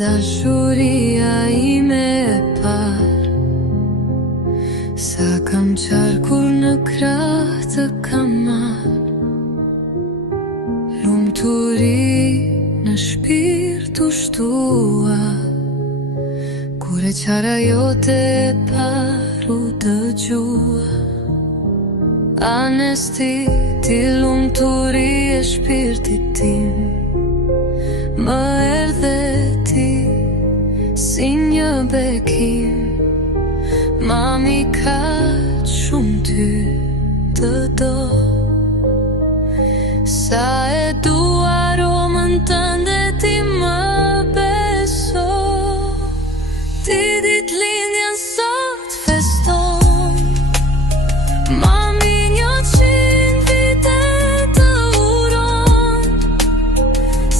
Dashuria ime e parë, sa kam qarë kur në krah të kam marrë, lumturi në shpirt u shtua, kur e qara jote e parë u dëgjua. Anesti ti lumturi e shpirtit tim, më erdhe ti si një bekim, mami kaq shumë ty të do, sa e dua romën tënde ti më beso. Ti ditëlindjen sot feston, mami 100 vite të uron,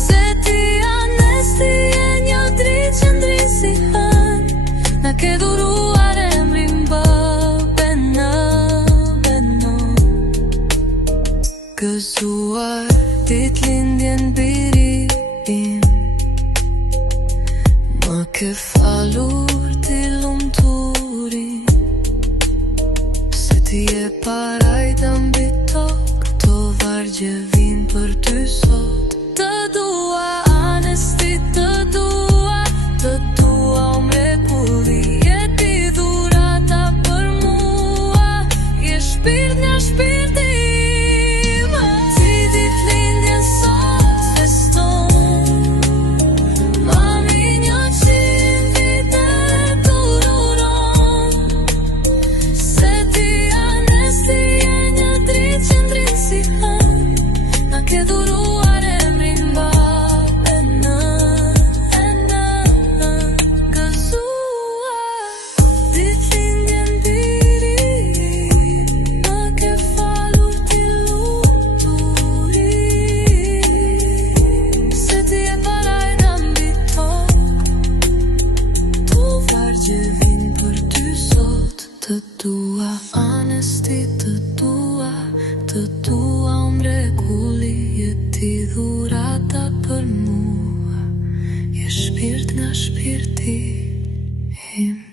se ti anesti e një dritë që ndrin si hën, na ke dhuruar emrin beno. Gëzuar ditëlindjen biri im, më ke falur ti lumturin, se ti e parajta mbi tokë, këto vargje vin për ty sot. Të dua anesti, të dua o mrekulli, je ti dhurata për mua, je shpirt nga shpirti. Të dua anesti, të dua o mrekulli, je ti dhurata për mua, je shpirt nga shpirti im.